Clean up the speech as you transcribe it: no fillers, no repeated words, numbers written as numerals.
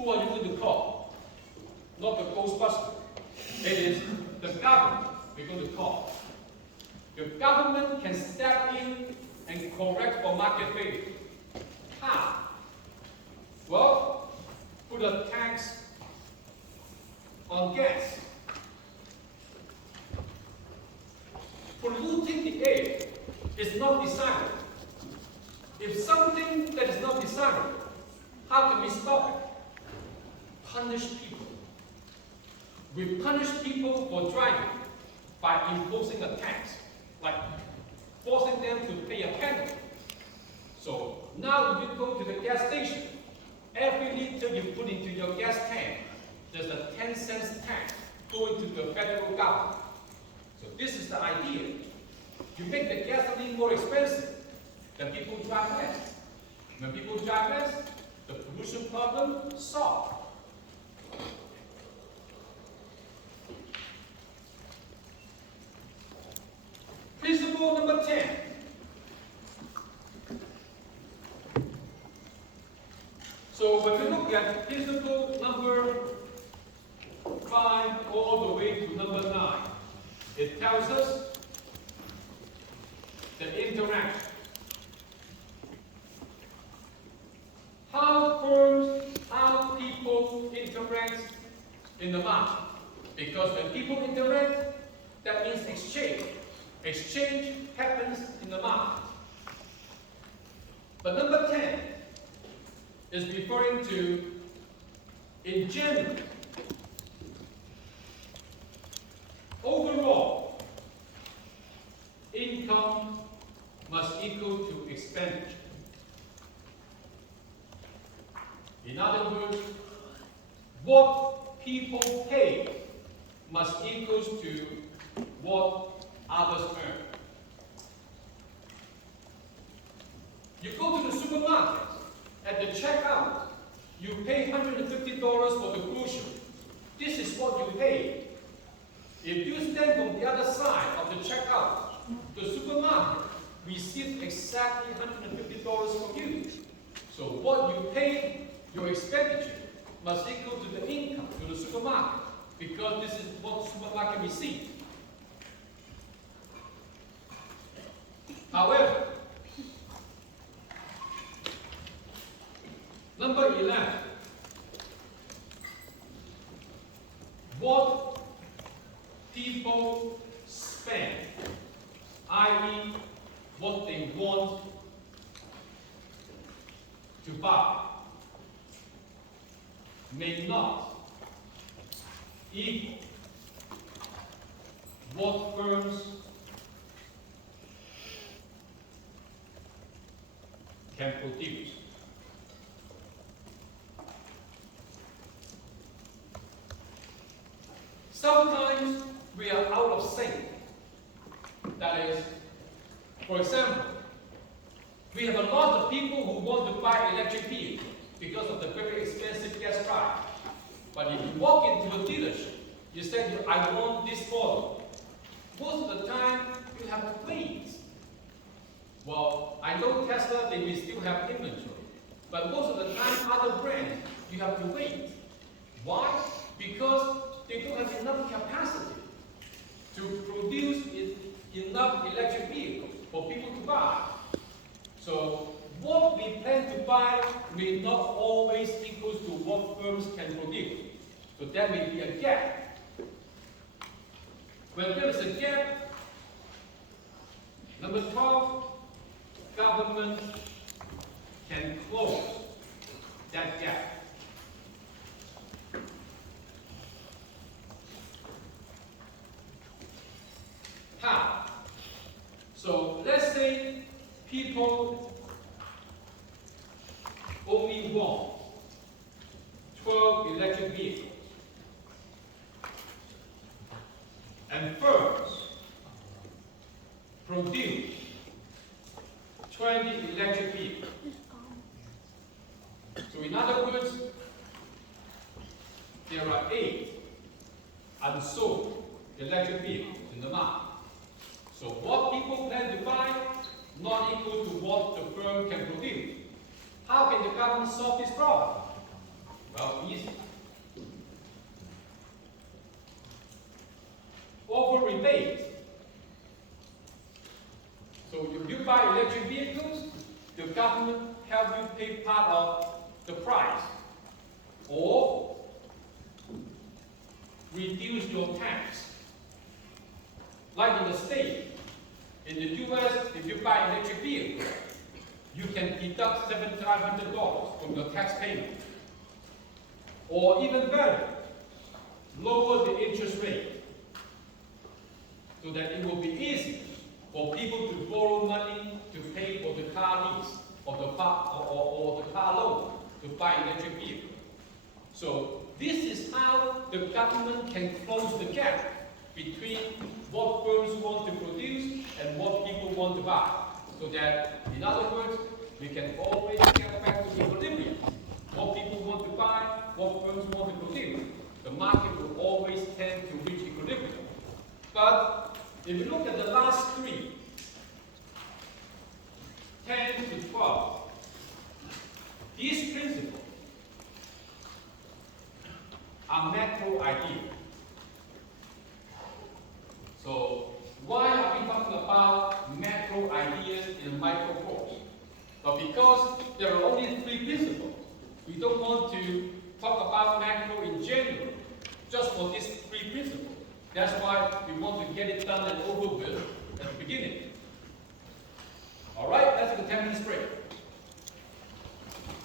who are you going to call? Not the Ghostbuster. It is the government we're going to call. The government can step in and correct for market failure. How? Well, put a tax on gas. Polluting the air is not desirable. If something that is not desirable, how can we stop it? Punish people. We punish people for driving by imposing a tax, like forcing them to pay a penalty. So now if you go to the gas station, every liter you put into your gas tank, there's a 10-cent tax going to the federal government. So this is the idea. You make the gasoline more expensive, then people drive less. When people drive less, the pollution problem solved. Principle number 10. So when we look at principle number 5 all the way to number 9, it tells us the interaction. How firms, how people interact in the market. Because when people interact, that means exchange. Exchange happens in the market. But number 10 is referring to, in general, overall, income must equal to expenditure. In other words, what people pay must equal to what others earn. You go to the supermarket, at the checkout, you pay $150 for the grocery. This is what you pay. If you stand on the other side of the checkout, the supermarket receives exactly $150 from you. So what you pay, your expenditure, must equal to the income to the supermarket, because this is what the supermarket receives. However, number 11, what people spend, i.e., what they want to buy, may not equal what firms can produce. Sometimes we are out of sync. That is, for example, we have a lot of people who want to buy electric vehicles because of the very expensive gas price. But if you walk into a dealership, you say, I want this model. Most of the time, you have to wait. Well, I know Tesla, they will still have inventory. But most of the time, other brands, you have to wait. Why? Because they don't have enough capacity to produce enough electric vehicles for people to buy. So what we plan to buy may not always equal to what firms can produce. So there may be a gap. When there is a gap, number 12, government can close that gap. How? So let's say people only want 12 electric vehicles. And firms produce 20 electric vehicles. So in other words, there are 8 unsold electric vehicles in the market. So what people plan to buy, not equal to what the firm can produce. How can the government solve this problem? Well, easy. Offer rebate. So if you buy electric vehicles, the government help you pay part of the price, or reduce your tax. Like in the state, in the US, if you buy an electric vehicle, you can deduct $7,500 from your tax payment. Or even better, lower the interest rate so that it will be easy for people to borrow money to pay for the car lease or the car loan to buy an electric vehicle. So this is how the government can close the gap between what firms want to produce and what people want to buy. So that, in other words, we can always get back to equilibrium. What people want to buy, what firms want to produce. The market will always tend to reach equilibrium. But if you look at the last three, 10 to 12, these principles are macro ideas. So why are we talking about macro ideas in a micro course? But because there are only three principles, we don't want to talk about macro in general, just for these three principles. That's why we want to get it done and over with at the beginning.